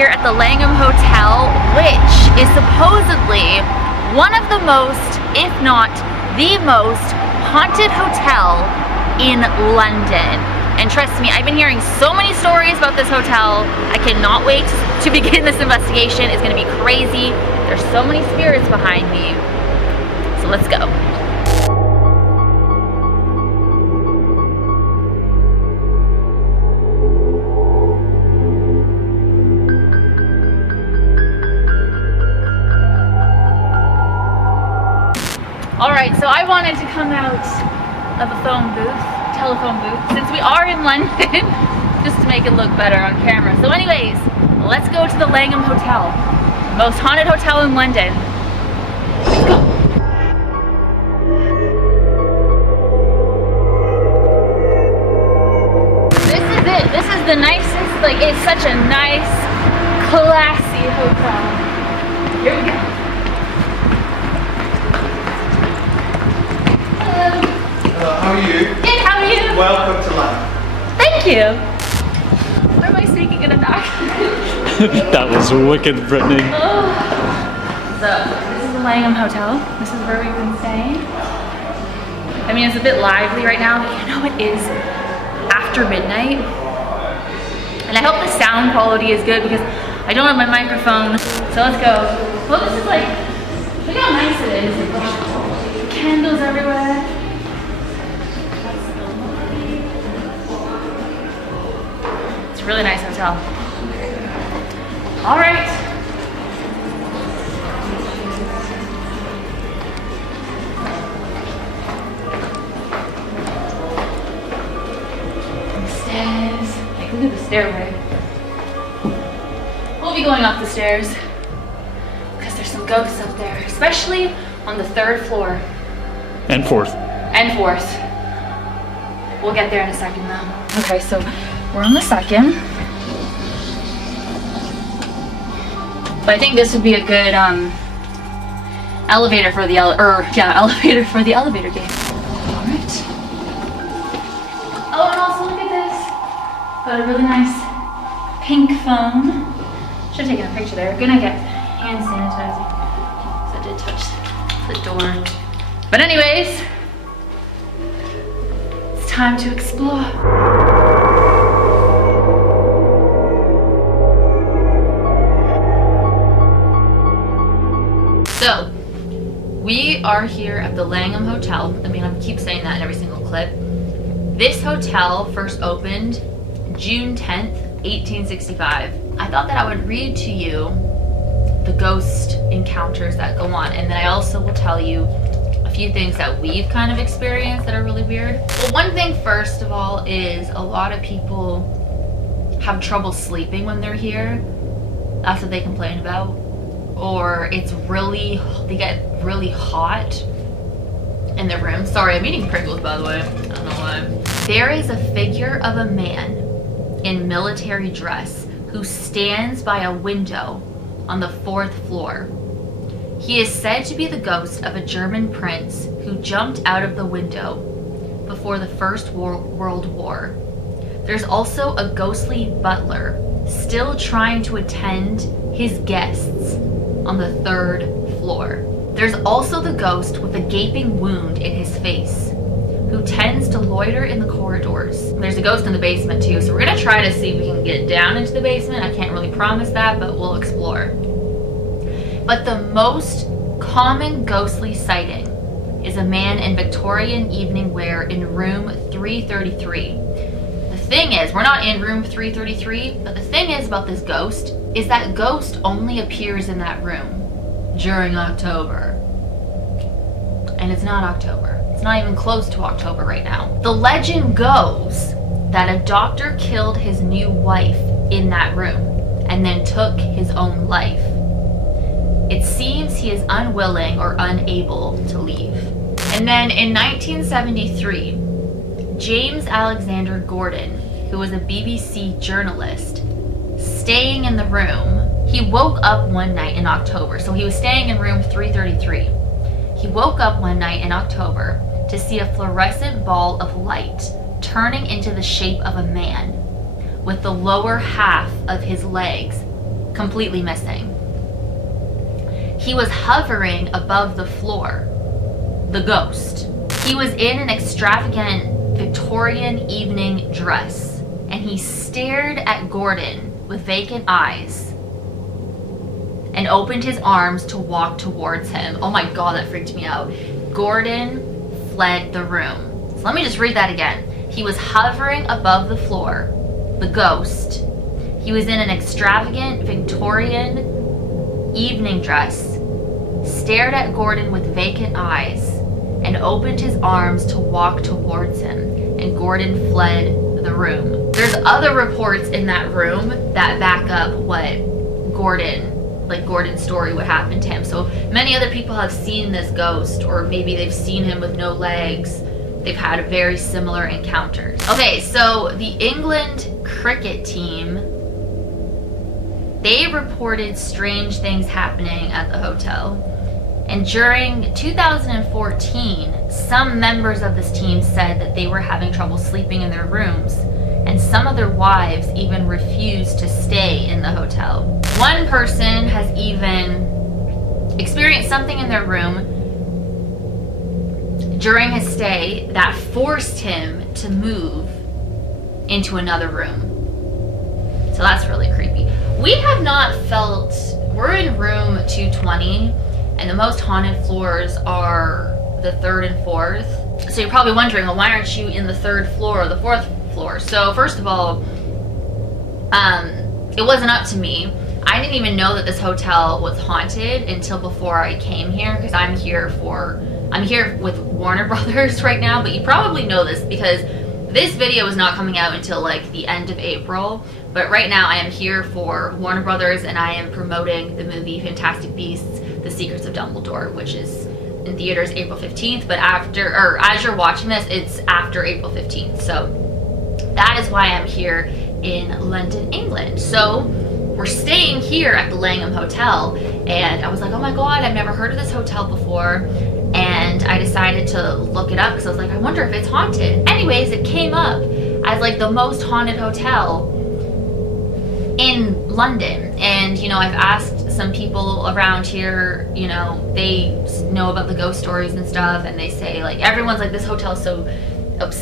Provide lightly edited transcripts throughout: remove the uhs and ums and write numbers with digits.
here at the Langham Hotel, which is supposedly one of the most, if not the most, haunted hotel in London. And trust me, I've been hearing so many stories about this hotel. I cannot wait to begin this investigation. It's gonna be crazy. There's so many spirits behind me. So let's go. Alright, so I wanted to come out of a telephone booth, since we are in London, just to make it look better on camera. So anyways, let's go to the Langham Hotel, most haunted hotel in London. Let's go. This is it. This is the nicest, like, it's such a nice, classy hotel. Here we go. How are you? Good, how are you? Welcome to London. Thank you. Why am I speaking in an accent? That was wicked, Brittany. Oh. So, this is the Langham Hotel. This is where we've been staying. I mean, it's a bit lively right now, but you know it is after midnight. And I hope the sound quality is good because I don't have my microphone. So let's go. Well, this is like, look how nice it is. Candles everywhere. It's a really nice hotel. All right. The stairs. Like, look at the stairway. We'll be going up the stairs because there's some ghosts up there, especially on the 3rd floor. And 4th. And 4th. We'll get there in a second though. Okay, so we're on the 2nd. But I think this would be a good elevator for the elevator for the elevator game. All right. Oh, and also look at this. Got a really nice pink phone. Should have taken a picture there. Gonna get hand sanitizer. So I did touch the door. But anyways, it's time to explore. So, we are here at the Langham Hotel. I mean, I keep saying that in every single clip. This hotel first opened June 10th, 1865. I thought that I would read to you the ghost encounters that go on, and then I also will tell you a few things that we've kind of experienced that are really weird. Well, one thing first of all is a lot of people have trouble sleeping when they're here. That's what they complain about. Or they get really hot in their room. Sorry, I'm eating Pringles, by the way. I don't know why. There is a figure of a man in military dress who stands by a window on the 4th floor. He is said to be the ghost of a German prince who jumped out of the window before the First World War. There's also a ghostly butler still trying to attend his guests on the 3rd floor. There's also the ghost with a gaping wound in his face who tends to loiter in the corridors. There's a ghost in the basement too, so we're gonna try to see if we can get down into the basement. I can't really promise that, but we'll explore. But the most common ghostly sighting is a man in Victorian evening wear in room 333. The thing is, we're not in room 333, but the thing is about this ghost is that ghost only appears in that room during October. And it's not October. It's not even close to October right now. The legend goes that a doctor killed his new wife in that room and then took his own life. It seems he is unwilling or unable to leave. And then in 1973, James Alexander Gordon, who was a BBC journalist, staying in the room, he woke up one night in October. So he was staying in room 333. He woke up one night in October to see a fluorescent ball of light turning into the shape of a man, with the lower half of his legs completely missing. He was hovering above the floor. The ghost. He was in an extravagant Victorian evening dress, and he stared at Gordon with vacant eyes and opened his arms to walk towards him. Oh my god, that freaked me out. Gordon fled the room. So let me just read that again. He was hovering above the floor. The ghost. He was in an extravagant Victorian evening dress, stared at Gordon with vacant eyes, and opened his arms to walk towards him, and Gordon fled the room. There's other reports in that room that back up what Gordon's story, what happened to him. So many other people have seen this ghost, or maybe they've seen him with no legs. They've had very similar encounters. Okay, so the England cricket team, they reported strange things happening at the hotel. And during 2014, some members of this team said that they were having trouble sleeping in their rooms, and some of their wives even refused to stay in the hotel. One person has even experienced something in their room during his stay that forced him to move into another room. So that's really creepy. We have not felt, we're in room 220, and the most haunted floors are the 3rd and 4th. So you're probably wondering, well, why aren't you in the 3rd floor or the 4th floor? So first of all, it wasn't up to me. I didn't even know that this hotel was haunted until before I came here, because I'm here with Warner Brothers right now, but you probably know this because this video is not coming out until like the end of April. But right now I am here for Warner Brothers, and I am promoting the movie Fantastic Beasts: The Secrets of Dumbledore, which is in theaters April 15th, but as you're watching this, it's after April 15th. So that is why I'm here in London, England. So we're staying here at the Langham Hotel, and I was like, oh my god, I've never heard of this hotel before, and I decided to look it up because I was like, I wonder if it's haunted. Anyways, it came up as like the most haunted hotel in London. And you know, I've asked some people around here, you know, they know about the ghost stories and stuff, and they say like everyone's like, this hotel's so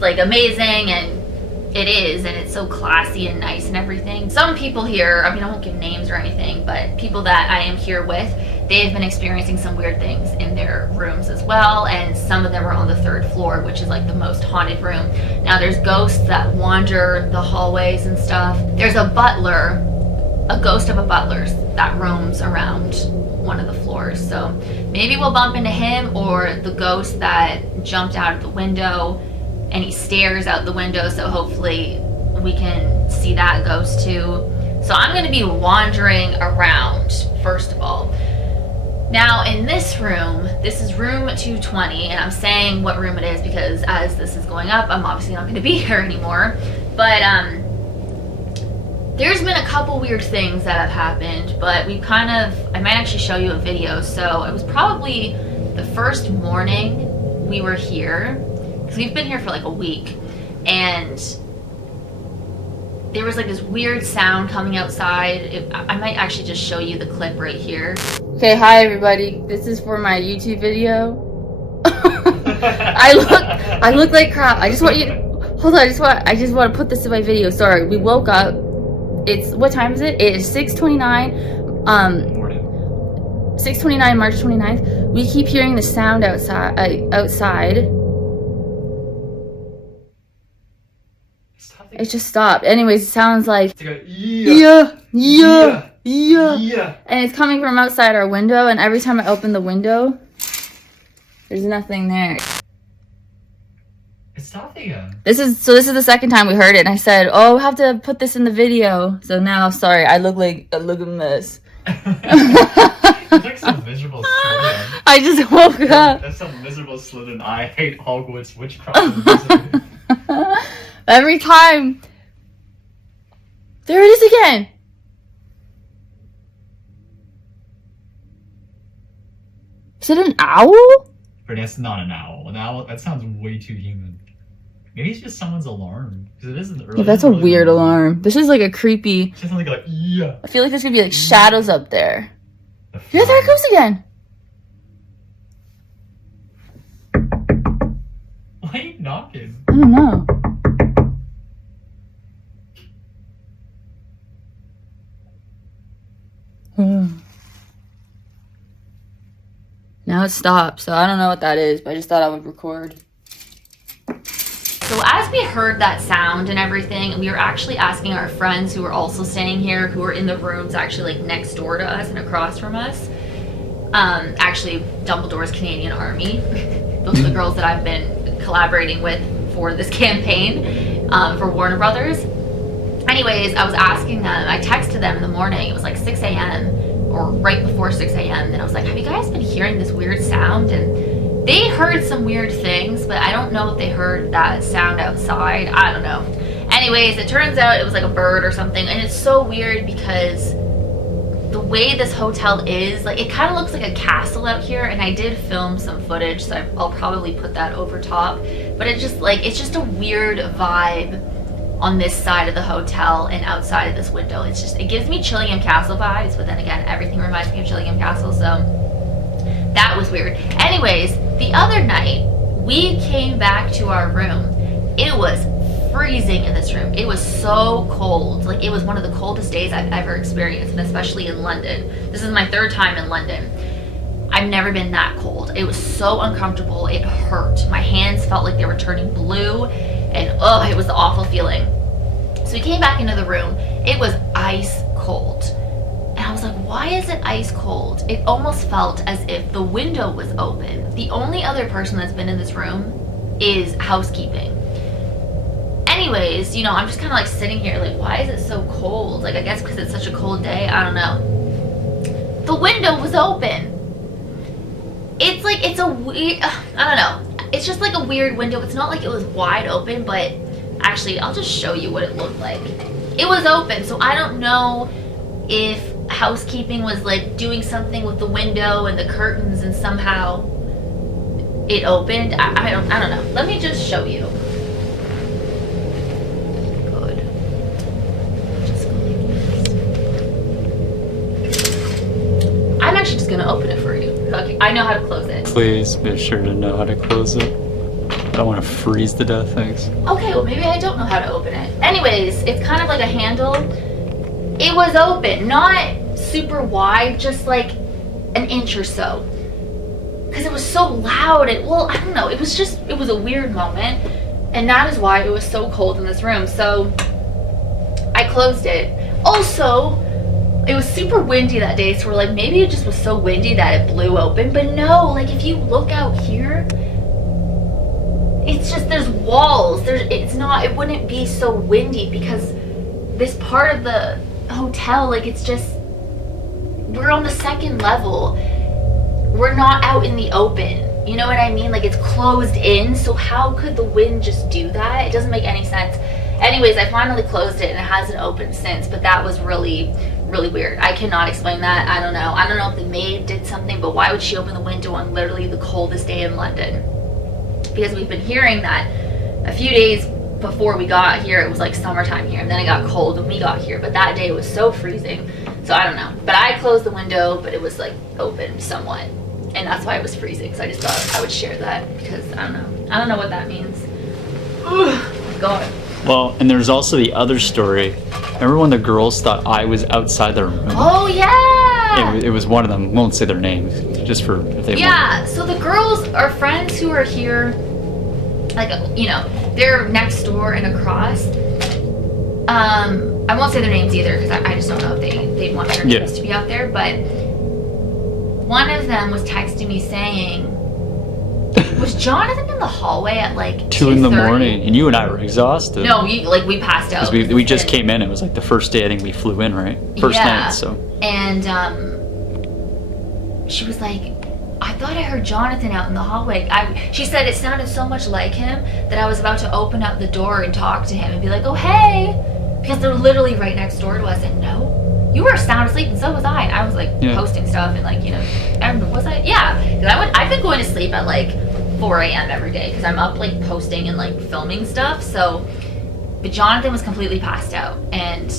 like amazing, and it is, and it's so classy and nice and everything. Some people here, I mean, I won't give names or anything, but people that I am here with, they've been experiencing some weird things in their rooms as well, and some of them are on the 3rd floor, which is like the most haunted room. Now there's ghosts that wander the hallways and stuff. There's a butler, a ghost of a butler that roams around one of the floors. So maybe we'll bump into him, or the ghost that jumped out of the window and he stares out the window, so hopefully we can see that ghost too. So I'm going to be wandering around first of all. Now in this room, this is room 220, and I'm saying what room it is because as this is going up, I'm obviously not going to be here anymore. But there's been a couple weird things that have happened, but I might actually show you a video. So it was probably the first morning we were here, because we've been here for like a week, and there was like this weird sound coming outside. I might actually just show you the clip right here. Okay, hi everybody. This is for my YouTube video. I look like crap. I just want you. Hold on. I just want to put this in my video. Sorry, we woke up. It's, what time is it? It is 6:29. 6:29, March 29th. We keep hearing the sound outside. It just stopped. Anyways, it sounds like yeah. And it's coming from outside our window, and every time I open the window, there's nothing there. It's stopping. This is the second time we heard it, and I said, oh, we'll have to put this in the video. So now, sorry, I look a mess. It's like some miserable Slytherin. I just woke up. That's some miserable Slytherin. I hate Hogwarts witchcraft. Every time. There it is again. Is it an owl? But that's not an owl. An owl, that sounds way too human. Maybe it's just someone's alarm. Because it isn't early. Yeah, that's a weird alarm. This is like a creepy... It's just like yeah. I feel like there's gonna be like shadows up there. Yeah, there it goes again. Why are you knocking? I don't know. Now it stopped, so I don't know what that is, but I just thought I would record. So as we heard that sound and everything, we were actually asking our friends who were also staying here, who were in the rooms actually like next door to us and across from us. Actually, Dumbledore's Canadian Army. Those are the girls that I've been collaborating with for this campaign for Warner Brothers. Anyways, I was asking them, I texted them in the morning, it was like 6 a.m. or right before 6 a.m. and I was like, have you guys been hearing this weird sound? And they heard some weird things, but I don't know if they heard that sound outside. I don't know. Anyways, it turns out it was like a bird or something, and it's so weird because the way this hotel is, like, it kind of looks like a castle out here, and I did film some footage, so I'll probably put that over top, but it's just a weird vibe on this side of the hotel and outside of this window. It gives me Chillingham Castle vibes, but then again, everything reminds me of Chillingham Castle, so that was weird. Anyways, the other night, we came back to our room. It was freezing in this room. It was so cold. Like, it was one of the coldest days I've ever experienced, and especially in London. This is my 3rd time in London. I've never been that cold. It was so uncomfortable. It hurt. My hands felt like they were turning blue, and oh, it was the awful feeling. So we came back into the room. It was ice cold. And I was like, why is it ice cold? It almost felt as if the window was open. The only other person that's been in this room is housekeeping. Anyways, you know, I'm just kind of like sitting here like, why is it so cold? Like, I guess because it's such a cold day. I don't know. The window was open. It's like, it's a weird, I don't know. It's just like a weird window. It's not like it was wide open, but actually, I'll just show you what it looked like. It was open, so I don't know if housekeeping was like doing something with the window and the curtains and somehow it opened. I don't know. Let me just show you. Good. Just go like this. I'm actually just gonna open it for you. Okay, I know how to close it. Please be sure to know how to close it. I don't want to freeze to death, thanks. Okay, well maybe I don't know how to open it. Anyways, it's kind of like a handle. It was open, not super wide, just like an inch or so. Because it was so loud and, well, I don't know, it was a weird moment. And that is why it was so cold in this room. So I closed it. Also, it was super windy that day, so we're like, maybe it just was so windy that it blew open. But no, like if you look out here, it's just, there's walls. It wouldn't be so windy because this part of the hotel, like it's just, we're on the 2nd level. We're not out in the open. You know what I mean? Like it's closed in, so how could the wind just do that? It doesn't make any sense. Anyways, I finally closed it and it hasn't opened since, but that was really, really weird. I cannot explain that. I don't know. I don't know if the maid did something, but why would she open the window on literally the coldest day in London? Because we've been hearing that a few days before we got here, it was like summertime here, and then it got cold when we got here, but that day it was so freezing, so I don't know. But I closed the window, but it was like open somewhat, and that's why it was freezing, so I just thought I would share that, because I don't know what that means. Oh my god. Well, and there's also the other story. Remember when the girls thought I was outside their room? Oh yeah! It was one of them. Won't say their names, just for if they want. So the girls are friends who are here, like, you know, they're next door and across. I won't say their names either because I just don't know if they'd want their names to be out there, but one of them was texting me saying, was Jonathan in the hallway at like 2 in the morning, and you and I were exhausted. No, we passed out. Because we just came in. It was like the first day I think we flew in, right? First night, so. And she was like, I thought I heard Jonathan out in the hallway. She said it sounded so much like him that I was about to open up the door and talk to him and be like, oh hey, because they're literally right next door to us. And no, you were sound asleep and so was I. And I was like posting stuff and like, you know, was I? Yeah, because I've been going to sleep at like 4 a.m. every day because I'm up like posting and like filming stuff. So, but Jonathan was completely passed out, and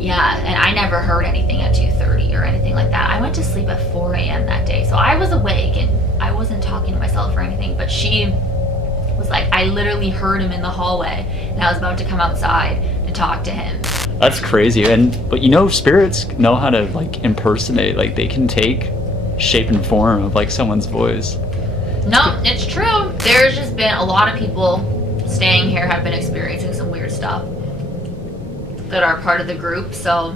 yeah, and I never heard anything at 2:30 or anything like that. I went to sleep at 4 a.m. that day, so I was awake and I wasn't talking to myself or anything. But she was like, I literally heard him in the hallway, and I was about to come outside to talk to him. That's crazy. But you know, spirits know how to like impersonate. Like they can take shape and form of like someone's voice. No, it's true. There's just been a lot of people staying here have been experiencing some weird stuff that are part of the group, so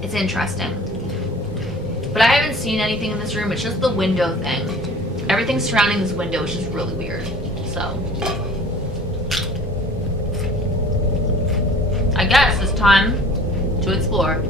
it's interesting. But I haven't seen anything in this room. It's just the window thing. Everything surrounding this window is just really weird. So I guess it's time to explore.